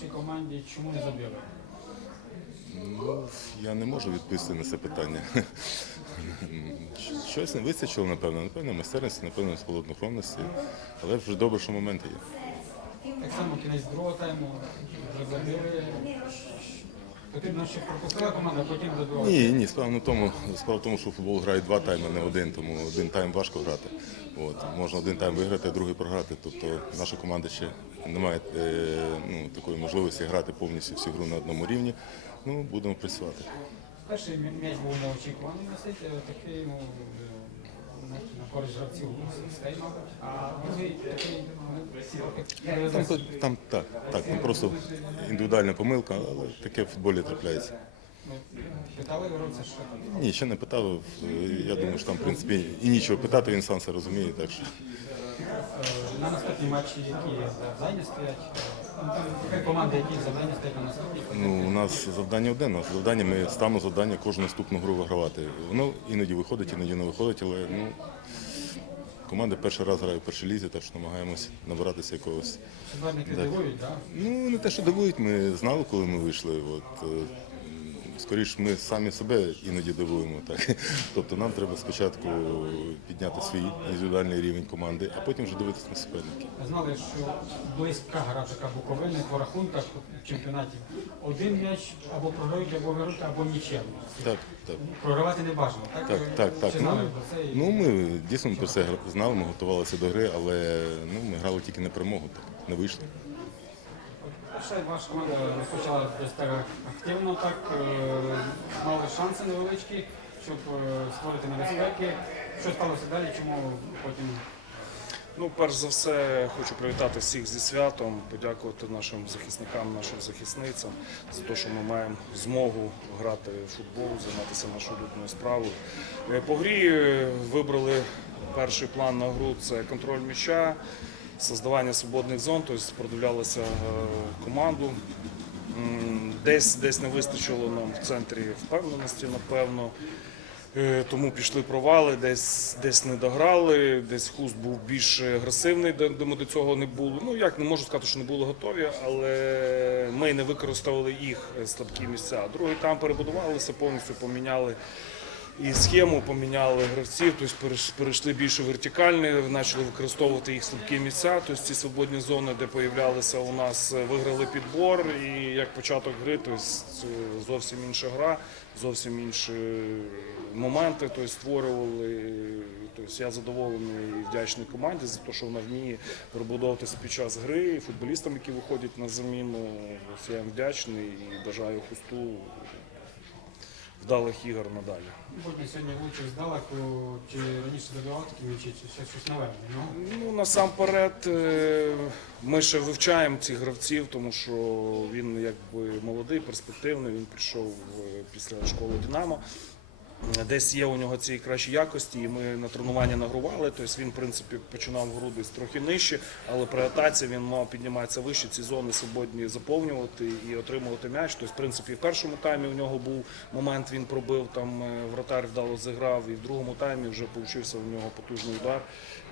вашій команді, чому не забили? Ну, я не можу відповісти на це питання. Щось не вистачило, напевно. Напевно, майстерності, напевно, холоднохронності. Але вже добре, що моменти є. Так само кінець другого тайму вже забили. Потрібно, щоб пропустила команда, потім забила. Ні, ні, справа в тому. Справа в тому, що футбол грають два тайми, не один, тому один тайм важко грати. От. Можна один тайм виграти, а другий програти. Тобто наша команда ще не має е, ну, такої можливості грати повністю всю гру на одному рівні. Ну, будемо працювати. Перший м'яч був неочікуваний е, такий, ну, е, на, на користь гравців стей. А другий такий, ну, Там, там так, так, там просто індивідуальна помилка, але таке в футболі трапляється. ну, питали гравця, що. Ні, ще не питав. Я думаю, що там, в принципі, і нічого питати, він сам все розуміє. Так що Е, На наступні матчі, які завдання стоять, ну, які завдання стоять на наступні. ну, у нас завдання одне. У нас завдання, ми ставимо завдання кожну наступну гру вигравати. Воно іноді виходить, іноді не виходить, але ну, команда перший раз грає в першій лізі, так що намагаємось набиратися якогось. Суперники Так. дивують, так? Ну, не те, що дивують, ми знали, коли ми вийшли. От, е, скоріш, ми самі себе іноді дивуємо. Так. Тобто нам треба спочатку підняти свій індивідуальний рівень команди, а потім вже дивитися на суперників. Знали, що близька гра така Буковини по рахунках в чемпіонаті. Один м'яч або програють, або виграють, або нічим. Так, так. Програвати не бажано, так? Так, так, так. Знали Ну, про це? І- ну ми дійсно про це знали, ми готувалися до гри, але ну, ми грали тільки на перемогу, так не вийшло. Ще ваша команда розпочала десь так активно, так е, мали шанси невеличкі, щоб е, створити небезпеки. Що сталося далі, чому потім Ну, перш за все, хочу привітати всіх зі святом, подякувати нашим захисникам, нашим захисницям за те, що ми маємо змогу грати в футбол, займатися нашою улюбленою справою. Е, По грі вибрали перший план на гру це контроль м'яча, создавання свободних зон, тобто продивлялися е, команду. Десь, десь не вистачило нам в центрі впевненості, напевно. Е, Тому пішли провали, десь, десь не дограли, десь хуст був більш агресивний, де, ми до цього не були. Ну як не можу сказати, що не були готові, але ми не використовували їх е, слабкі місця. Другий там перебудувалися, повністю поміняли і схему, поміняли гравців, тобто перейшли більше вертикальні, почали використовувати їх слабкі місця, тобто ці свободні зони, де появлялися у нас, е, виграли підбор. І як початок гри, тобто зовсім інша гра, зовсім інші моменти тобто, створювали. Тобто я задоволений і вдячний команді за те, що вона вміє перебудовуватися під час гри, футболістам, які виходять на заміну. Ось я їм вдячний і бажаю хусту вдалих ігор надалі. Сьогодні сьогодні лучше здалеку, чи раніше забивав такі м'ячі, чи ще щось нове? Ну, Ну насамперед, е, ми ще вивчаємо цих гравців, тому що він якби молодий, перспективний. Він прийшов е, після школи Динамо. Десь є у нього ці кращі якості, і ми на тренування нагрували. Тобто він, в принципі, починав гру десь трохи нижче, але при атаці він мав підніматися вище, ці зони свободні заповнювати і отримувати м'яч. Тобто, в принципі, в першому таймі у нього був момент, він пробив там е, вратар вдало зіграв, і в другому таймі вже получився у нього потужний удар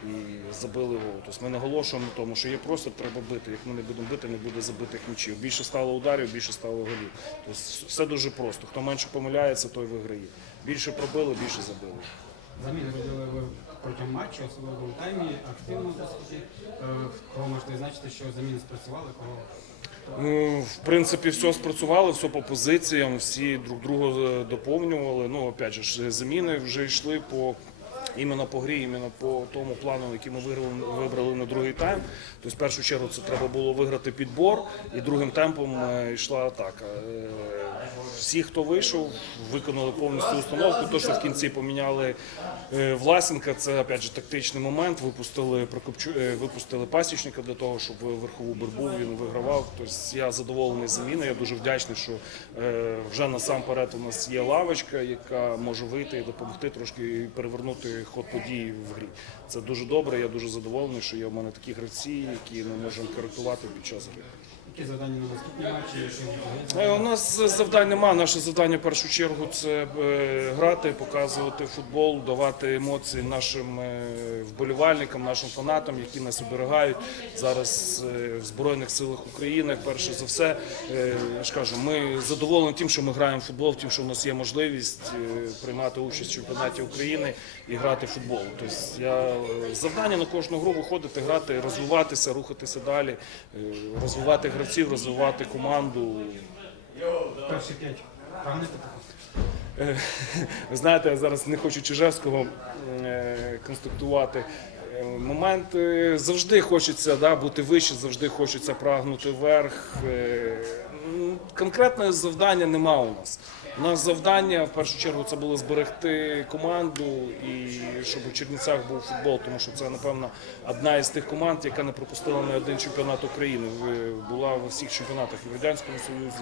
і забили гол. Тобто ми наголошуємо на тому, що є просто треба бити. Як ми не будемо бити, не буде забитих м'ячів. Більше стало ударів, більше стало голів. Тобто все дуже просто. Хто менше помиляється, той виграє. Більше пробили, більше забили. заміни робили ви протягом матчу, особливо в таймі, активно досить. Е, Кого можете визначити, що заміни спрацювали, кого Ну, в принципі, все спрацювало, все по позиціям, всі друг друга е, доповнювали. Ну, опять же, заміни вже йшли по. Іменно по грі, іменно по тому плану, який ми виграли, вибрали на другий тайм. Тобто, в першу чергу, це треба було виграти підбор, і другим темпом е, йшла атака. Всі, хто вийшов, виконали повністю установку. То, що в кінці поміняли е, Власенка, це опять же тактичний момент. Випустили Прокопчу, е, випустили пасічника для того, щоб верхову борьбу він вигравав. Тобто я задоволений заміною. Я дуже вдячний, що е, вже насамперед у нас є лавочка, яка може вийти і допомогти трошки перевернути ход подій в грі. Це дуже добре. Я дуже задоволений, що є в мене такі гравці, які ми можемо коректувати під час гри. Які завдання на наступні матчі? Е, У нас завдань нема. Наше завдання в першу чергу це е, грати, показувати футбол, давати емоції нашим е, вболівальникам, нашим фанатам, які нас оберігають зараз в Збройних силах України. Перше за все, я ж кажу, ми задоволені тим, що ми граємо в футбол, тим, що у нас є можливість приймати участь в чемпіонаті України і грати в футбол. Тобто я завдання на кожну гру виходити, грати, розвиватися, рухатися далі, розвивати гравців, розвивати команду. перші п'ять? Е, Ви знаєте, я зараз не хочу Чижевського е, конструктувати. Е, Момент завжди хочеться да, бути вище, завжди хочеться прагнути вверх. Конкретного завдання нема у нас. Нас завдання в першу чергу це було зберегти команду і щоб у Чернівцях був футбол, тому що це напевно одна із тих команд, яка не пропустила ні один чемпіонат України. Була в усіх чемпіонатах і в радянському союзі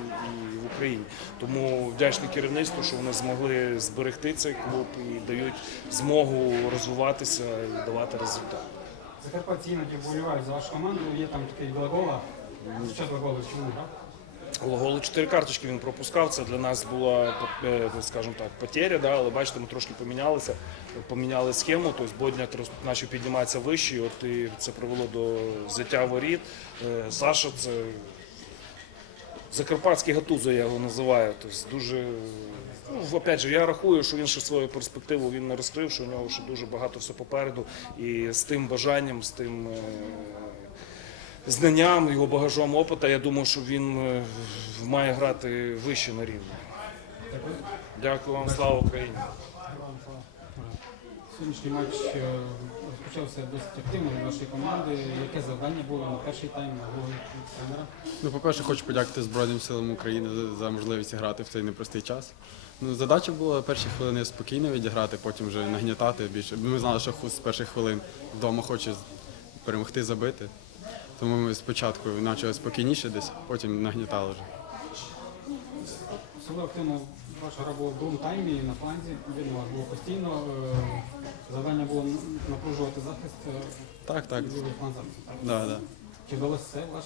і в Україні. Тому вдячний керівництву, що вони змогли зберегти цей клуб і дають змогу розвиватися і давати результат. Закарпатці іноді вболівають за вашу команду, є там такий глагола. Що глаголи, чому? Голи чотири карточки він пропускав. Це для нас була, е, скажімо так, потеря, да, але бачите, ми трошки помінялися, поміняли схему. Тобто Бодняк почав підніматися вище, і от і це привело до взяття воріт. Е, Саша це Закарпатський гатузо, я його називаю. Тобто дуже, ну, опять же, я рахую, що він ще свою перспективу він не розкрив, що у нього ще дуже багато все попереду. І з тим бажанням, з тим. Знанням, його багажом опита, я думаю, що він е, має грати вище на рівні. Дякую. Вам, слава Україні! Сьогоднішній матч е, розпочався досить активно від вашої команди. Яке завдання було на перший тайм на голові тренера? Ну, по-перше, хочу подякувати Збройним силам України за- за можливість грати в цей непростий час. Ну, задача була перші хвилини спокійно відіграти, потім вже нагнітати більше. Ми знали, що Хус з перших хвилин вдома хоче перемогти, забити. Тому ми спочатку почали спокійніше десь, потім нагнітали вже. Особливо активно ваша гра була в другому таймі на фланзі. Видно, вас було постійно. Е, Завдання було напружувати захист е, Так, так. фланг захисту. Да, да. Чи вдалося це ваш?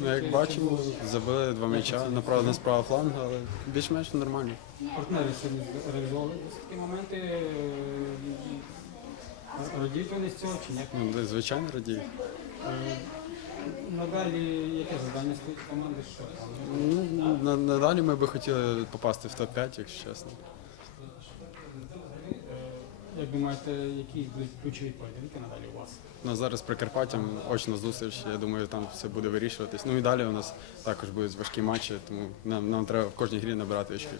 Ну, як бачимо, забили два м'яча, направо справа флангу, але більш-менш нормально. Партнери сьогодні реалізували досить такі моменти. Е, Радіють вони з цього чи ні? Ну, звичайно, радію. Надалі яке завдання стоїть команди? Що? Ну, на- надалі ми би хотіли попасти в топ-5, якщо чесно. Е, Як думаєте, які будуть ключові поєдинки надалі у вас? Ну, зараз Прикарпаттям очна зустріч. Я думаю, там все буде вирішуватись. Ну і далі у нас також будуть важкі матчі, тому нам, нам треба в кожній грі набирати очки.